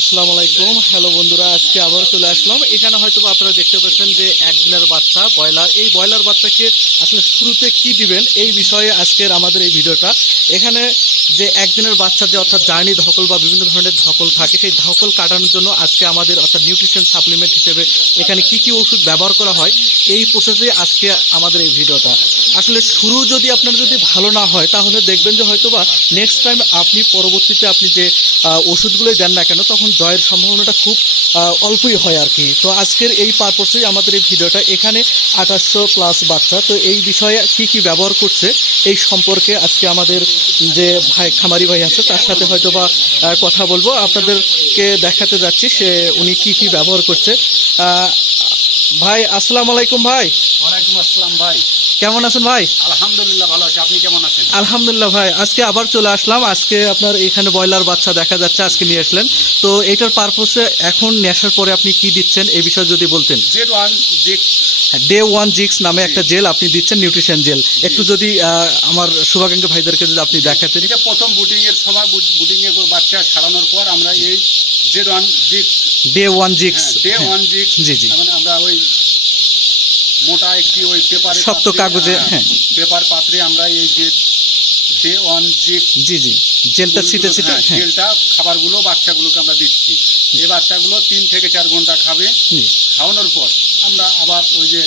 আসসালামু আলাইকুম। হ্যালো বন্ধুরা, আজকে আবার চলে আসলাম। এখানে হয়তো আপনারা দেখতে পাচ্ছেন যে একদিনের বাচ্চা ব্রয়লার। এই ব্রয়লার বাচ্চাকে আসলে শুরুতে কি দিবেন এই বিষয়ে আজকের আমাদের এই ভিডিওটা। এখানে যে একদিনের বাচ্চা যে অর্থাৎ জার্নি ধকল বা বিভিন্ন ধরনের ধকল থাকে, সেই ধকল কাটানোর জন্য আজকে আমাদের অর্থাৎ নিউট্রিশন সাপ্লিমেন্ট হিসেবে এখানে কি কি ওষুধ ব্যবহার করা হয় এই প্রসেসে আজকে আমাদের এই ভিডিওটা। আসলে শুরু যদি আপনার যদি ভালো না হয় তাহলে দেখবেন যে হয়তোবা নেক্সট টাইম আপনি পরবর্তীতে আপনি যে ওষুধগুলোই দেন না কেন তখন জয়ের সম্ভাবনাটা খুব অল্পই হয় আর কি। তো আজকের এই পারপোসেই আমাদের এই ভিডিওটা। এখানে 2800+ বাচ্চা, তো এই বিষয়ে কি কি ব্যবহার করছে এই সম্পর্কে আজকে আমাদের যে খামারি ভাই আছে তার সাথে হয়তোবা কথা বলবো, আপনাদেরকে দেখাতে যাচ্ছি সে উনি কি কি ব্যবহার করছে। ভাই আসসালামু আলাইকুম। ভাই ওয়ালাইকুম আসসালাম। ভাই কেমন আছেন? ভাই আলহামদুলিল্লাহ ভালো আছি, আপনি কেমন আছেন? আলহামদুলিল্লাহ ভাই, আজকে আবার চলে আসলাম। আজকে আপনার এখানে ব্রয়লার বাচ্চা দেখা যাচ্ছে, আজকে নিয়ে আসলেন। তো এটার পারপোসে এখন নেশার পরে আপনি কি দিচ্ছেন এই বিষয়ে যদি বলতেন। Z1 জিক্স ডে ওয়ান জিক্স নামে একটা জেল আপনি দিচ্ছেন, নিউট্রিশন জেল। একটু যদি আমার শুভাকাঙ্ক্ষী ভাইদেরকে যদি আপনি দেখাতেন। এটা প্রথম বুটিং এর সময়, বুটিং এর বাচ্চা ছাড়ানোর পর আমরা এই Z1 জিক্স, ডে ওয়ান জিক্স, ডে 1 জিক্স, জি জি, মানে আমরা ওই মোটা একটি ওই পেপার, শক্ত কাগজে, হ্যাঁ পেপার পাত্রে আমরা এই যে ডে 1 জিক্স, জি জি, জেলটা ছিটে ছিটে জেলটা খাবারগুলো বাচ্চাগুলোকে আমরা দিচ্ছি। এই বাচ্চাগুলো 3 থেকে 4 ঘন্টা খাবে। খাওয়ানোর পর আমরা আবার ওই যে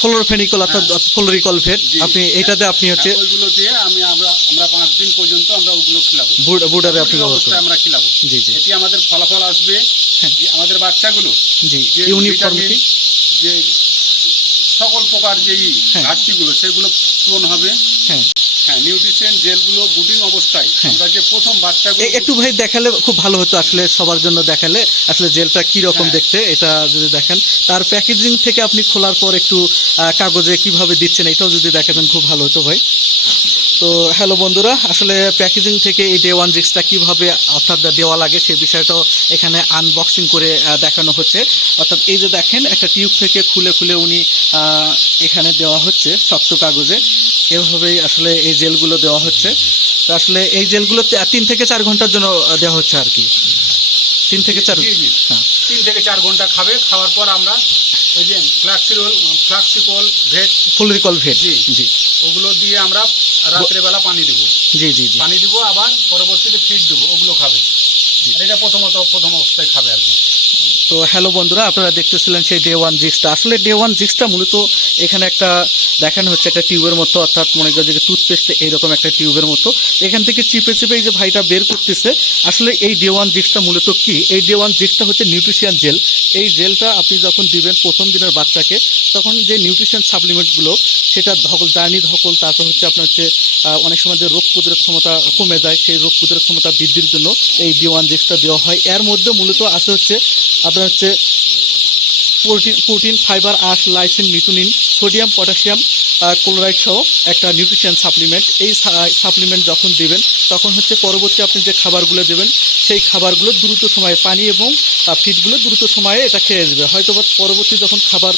ফ্লোরফেনিকল অর্থাৎ ফ্লোরিকলফেট আপনি এটাতে আপনি হচ্ছে ওইগুলো দিয়ে আমরা 5 দিন পর্যন্ত আমরা ওগুলো খিলাবো, বুডারে আপনি অবস্থায় আমরা খিলাবো। জি জি, এটি আমাদের ফলাফল আসবে যে আমাদের বাচ্চাগুলো জি যে ইউনিফর্মিটি, যে সকল প্রকার যেই ঘাটতিগুলো সেগুলো পূরণ হবে। হ্যাঁ হ্যাঁ, নিউট্রিশন জেলগুলো বুটিং অবস্থায় আমরা যে প্রথম বাচ্চাগুলো একটু ভাই দেখালে খুব ভালো হতো আসলে, সবার জন্য দেখালে আসলে জেলটা কি রকম দেখতে এটা যদি দেখেন। তার প্যাকেজিং থেকে আপনি খোলার পর একটু কাগজে কিভাবে দিচ্ছেন এটাও যদি দেখাতেন খুব ভালো হতো ভাই। তো হ্যালো বন্ধুরা, আসলে প্যাকেজিং থেকে এই ডে ওয়ান জিক্সটা কীভাবে অর্থাৎ দেওয়া লাগে সেই বিষয়টাও এখানে আনবক্সিং করে দেখানো হচ্ছে। অর্থাৎ এই যে দেখেন একটা টিউব থেকে খুলে খুলে উনি এখানে দেওয়া হচ্ছে শক্ত কাগজে, এভাবেই আসলে এই জেলগুলো দেওয়া হচ্ছে। তো আসলে এই জেলগুলো 3 থেকে 4 ঘন্টার জন্য দেওয়া হচ্ছে আর কি। 3 থেকে 4, হ্যাঁ 3 থেকে 4 ঘন্টা খাবে। খাওয়ার পর আমরা ওই যে ফ্লাক্সিকল ভেট, ফ্লোরিকল ভেট, জি জি, ওগুলো দিয়ে আমরা রাত্রেবেলা পানি দেবো। জি জি জি, পানি দিব, আবার পরবর্তীতে ফিড দেবো, ওগুলো খাবে। আর এটা প্রথম অবস্থায় খাবে আর কি। তো হ্যালো বন্ধুরা, আপনারা দেখতেছিলেন সেই ডে ওয়ান জিক্সটা। আসলে ডে ওয়ান জিক্সটা মূলত এখানে একটা দেখানো হচ্ছে একটা টিউবের মতো, অর্থাৎ মনে করেন যে টুথপেস্ট এইরকম একটা টিউবের মতো, এখান থেকে চিপে চিপে এই যে ভাইটা বের করতেছে। আসলে এই ডে ওয়ান জিক্সটা মূলত কি, এই ডে ওয়ান জিক্সটা হচ্ছে নিউট্রিশন জেল। এই জেলটা আপনি যখন দিবেন প্রথম দিনের বাচ্চাকে, তখন যে নিউট্রিশন সাপ্লিমেন্টগুলো সেটা জার্নি ধকল, তারপর হচ্ছে আপনার হচ্ছে অনেক সময় যে রোগ প্রতিরোধ ক্ষমতা কমে যায়, সেই রোগ প্রতিরোধ ক্ষমতা বৃদ্ধির জন্য এই ডে ওয়ান জিক্সটা দেওয়া হয়। এর মধ্যে মূলত আছে হচ্ছে আপনার হচ্ছে প্রোটিন, ফাইবার, আঁশ, লাইসিন, মিথুনিন, সোডিয়াম, পটাশিয়াম, ক্লোরাইড সহ একটা নিউট্রিশন সাপ্লিমেন্ট। এই সাপ্লিমেন্ট যখন দিবেন তখন হচ্ছে পরবর্তী আপনি যে খাবারগুলো দেবেন সেই খাবারগুলো দ্রুত সময়ে, পানি এবং ফিডগুলো দ্রুত সময়ে এটা খেয়ে যাবে। হয়তো পরবর্তী যখন খাবার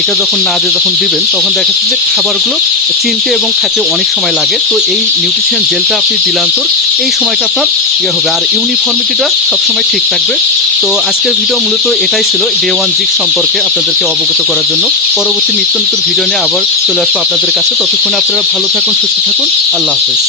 এটা যখন না দিয়ে যখন দিবেন তখন দেখা যাচ্ছে যে খাবারগুলো চিনতে এবং খেতে অনেক সময় লাগে। তো এই নিউট্রিশন জেলটা আপনি দিলাম তোর এই সময়টা আপনার হবে, আর ইউনিফর্মিটিটা সবসময় ঠিক থাকবে। তো আজকের ভিডিও মূলত এটাই ছিল ডে ওয়ান জিক্স সম্পর্কে আপনাদেরকে অবগত করার জন্য। পরবর্তী নিত্য নতুন ভিডিও নিয়ে আবার চলে আসবো আপনাদের কাছে। ততক্ষণে আপনারা ভালো থাকুন, সুস্থ থাকুন। আল্লাহ হাফেজ।